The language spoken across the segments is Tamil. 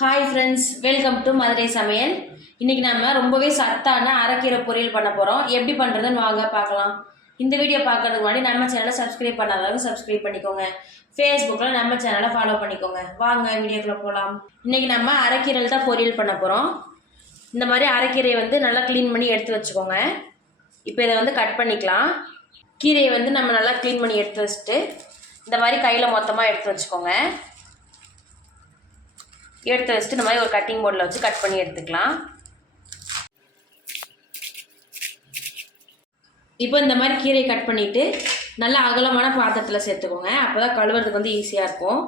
Hi friends welcome to Madurai சமையல் இன்றைக்கி நம்ம ரொம்பவே சத்தான அரைக்கீரை பொரியல் பண்ண போகிறோம் எப்படி பண்ணுறதுன்னு வாங்க பார்க்கலாம். இந்த வீடியோ பார்க்கறதுக்கு முன்னாடி நம்ம சேனலை சப்ஸ்கிரைப் பண்ணாதவங்க சப்ஸ்கிரைப் பண்ணிக்கோங்க. ஃபேஸ்புக்கில் நம்ம சேனலை ஃபாலோ பண்ணிக்கோங்க. வாங்க வீடியோக்குள்ளே போகலாம் இன்றைக்கி நம்ம அரைக்கீரையில் தான் பொரியல் பண்ண போகிறோம் இந்த மாதிரி அரைக்கீரையை வந்து நல்லா க்ளீன் பண்ணி எடுத்து வச்சுக்கோங்க. இப்போ இதை வந்து கட் பண்ணிக்கலாம். கீரையை வந்து நம்ம நல்லா க்ளீன் பண்ணி எடுத்து வச்சுட்டு இந்த மாதிரி கையில் மொத்தமாக எடுத்து வச்சுக்கோங்க. எடுத்து வச்சுட்டு இந்த மாதிரி ஒரு கட்டிங் போர்டில் வச்சு கட் பண்ணி எடுத்துக்கலாம். இப்போ இந்த மாதிரி கீரையை கட் பண்ணிவிட்டு நல்லா அகலமான பாத்திரத்தில் சேர்த்துக்கோங்க. அப்போ தான் கழுவுறதுக்கு வந்து ஈஸியாக இருக்கும்.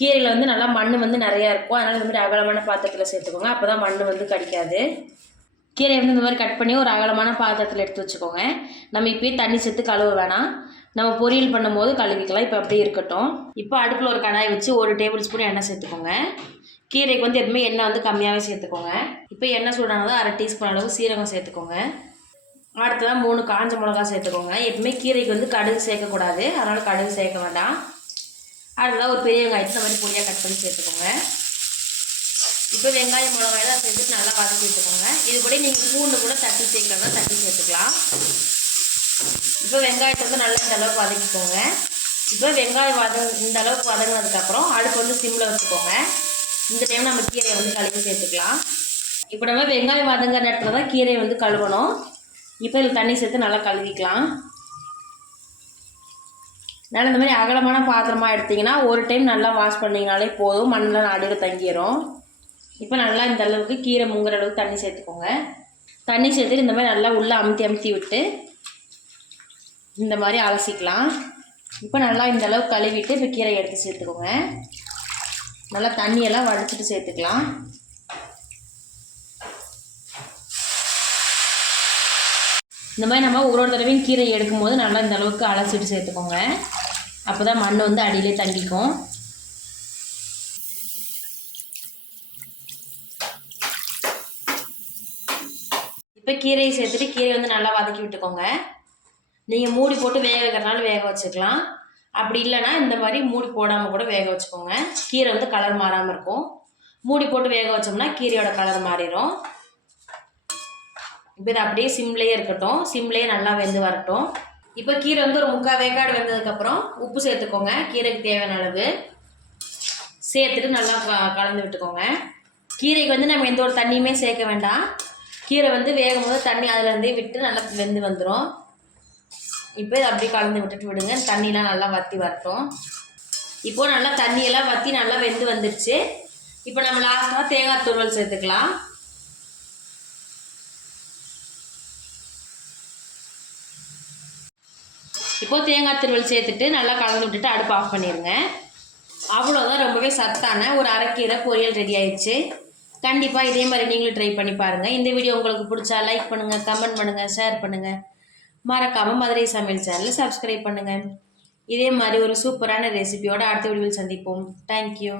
கீரையில் வந்து நல்லா மண் வந்து நிறையா இருக்கும். அதனால் இந்த மாதிரி அகலமான பாத்திரத்தில் சேர்த்துக்கோங்க. அப்போ தான் மண் வந்து கடிக்காது. கீரையை வந்து இந்த மாதிரி கட் பண்ணி ஒரு அகலமான பாத்திரத்தில் எடுத்து வச்சுக்கோங்க. நம்ம இப்போயே தண்ணி சேர்த்து கழுவ வேணாம். நம்ம பொரியல் பண்ணும்போது கழுவிக்கலாம். இப்போ அப்படியே இருக்கட்டும். இப்போ அடுப்பில் ஒரு கடாய் வச்சு ஒரு டேபிள் ஸ்பூன் எண்ணெய் சேர்த்துக்கோங்க. கீரைக்கு வந்து எப்பவுமே எண்ணெய் வந்து கம்மியாகவே சேர்த்துக்கோங்க. இப்போ எண்ணெய் சூடானது அரை டீஸ்பூன் அளவு சீரகம் சேர்த்துக்கோங்க. அடுத்ததான் மூணு காஞ்ச மிளகா சேர்த்துக்கோங்க. எப்பவுமே கீரைக்கு வந்து கடுகு சேர்க்கக்கூடாது. அதனால் கடுகு சேர்க்க வேண்டாம். அடுத்ததாக ஒரு பெரிய வெங்காயத்தை இந்த மாதிரி பொடியாக கட் பண்ணி சேர்த்துக்கோங்க. இப்போ வெங்காயம் மிளகாயெல்லாம் சேர்த்துட்டு நல்லா வதக்கி விட்டுக்கோங்க. இது கூட நீங்கள் பூண்டு கூட தட்டி சேர்க்கறதா தட்டி சேர்த்துக்கலாம். இப்போ வெங்காயத்தை வந்து நல்லா இந்த அளவுக்கு வதக்கிக்கோங்க. இப்போ வெங்காயம் வத இந்த அளவுக்கு வதங்கினதுக்கப்புறம் அடுப்பு வந்து சிம்மில் வச்சுக்கோங்க. இந்த டைம் நம்ம கீரையை வந்து கழுவி சேர்த்துக்கலாம். இப்போ நம்ம வெங்காயம் வதங்குற இடத்துல தான் கீரையை வந்து கழுவணும். இப்போ இதில் தண்ணி சேர்த்து நல்லா கழுவிக்கலாம். நல்லா இந்த மாதிரி அகலமான பாத்திரமாக எடுத்திங்கன்னா ஒரு டைம் நல்லா வாஷ் பண்ணிங்கனாலே போதும். மண்ணில் நடுவில் தங்கிடும் இப்போ நல்லா இந்த அளவுக்கு கீரை முங்குற அளவுக்கு தண்ணி சேர்த்துக்கோங்க. தண்ணி சேர்த்துட்டு இந்த மாதிரி நல்லா உள்ளே அமுத்தி அமுத்தி விட்டு இந்த மாதிரி அலசிக்கலாம். இப்போ நல்லா இந்த அளவுக்கு கழுவிட்டு இப்போ கீரை எடுத்து சேர்த்துக்கோங்க. நல்லா தண்ணியெல்லாம் வடிச்சிட்டு சேர்த்துக்கலாம். இந்த மாதிரி நம்ம ஒரு ஒரு தடவையும் கீரை எடுக்கும்போது நல்லா இந்த அளவுக்கு அலசிட்டு சேர்த்துக்கோங்க. அப்போ தான் மண் வந்து அடியிலே தங்கிக்கும். இப்போ கீரையை சேர்த்துட்டு கீரையை வந்து நல்லா வதக்கி விட்டுக்கோங்க. நீங்கள் மூடி போட்டு வேக வைக்கிறனால வேக வச்சுக்கலாம். அப்படி இல்லைன்னா இந்த மாதிரி மூடி போடாமல் கூட வேக வச்சுக்கோங்க. கீரை வந்து கலர் மாறாமல் இருக்கும். மூடி போட்டு வேக வச்சோம்னா கீரையோட கலர் மாறிடும் இப்போ இது அப்படியே சிம்லேயே இருக்கட்டும். சிம்லேயே நல்லா வெந்து வரட்டும். இப்போ கீரை வந்து ஒரு முக்கால் வேக்காடு வெந்ததுக்கப்புறம் உப்பு சேர்த்துக்கோங்க. கீரைக்கு தேவையான அளவு. சேர்த்துட்டு நல்லா க- கலந்து விட்டுக்கோங்க. கீரைக்கு வந்து நம்ம எந்த ஒரு தண்ணியுமே சேர்க்க வேண்டாம். கீரை வந்து வேகும் போது தண்ணி அதுலேருந்தே விட்டு நல்லா வெந்து வந்துடும் இப்போ இதை அப்படியே கலந்து விட்டுட்டு விடுங்க. தண்ணிலாம் நல்லா வற்றி வரட்டும். இப்போது நல்லா தண்ணியெல்லாம் வற்றி நல்லா வெந்து வந்துடுச்சு இப்போ நம்ம லாஸ்ட்டாக தேங்காய் துருவல் சேர்த்துக்கலாம். இப்போது தேங்காய் துருவல் சேர்த்துட்டு நல்லா கலந்து விட்டுட்டு அடுப்பு ஆஃப் பண்ணிடுங்க அவ்வளோதான் ரொம்பவே சத்தான ஒரு அரைக்கீரை பொரியல் ரெடி ஆயிடுச்சு. கண்டிப்பாக இதே மாதிரி நீங்களும் ட்ரை பண்ணி பாருங்கள் இந்த வீடியோ உங்களுக்கு பிடிச்சா லைக் பண்ணுங்கள் கமெண்ட் பண்ணுங்கள் ஷேர் பண்ணுங்கள் மறக்காமல் மதுரை சமையல் சேனலை சப்ஸ்கிரைப் பண்ணுங்கள் இதே மாதிரி ஒரு சூப்பரான ரெசிபியோட அடுத்த வீடியோவில் சந்திப்போம். தேங்க்யூ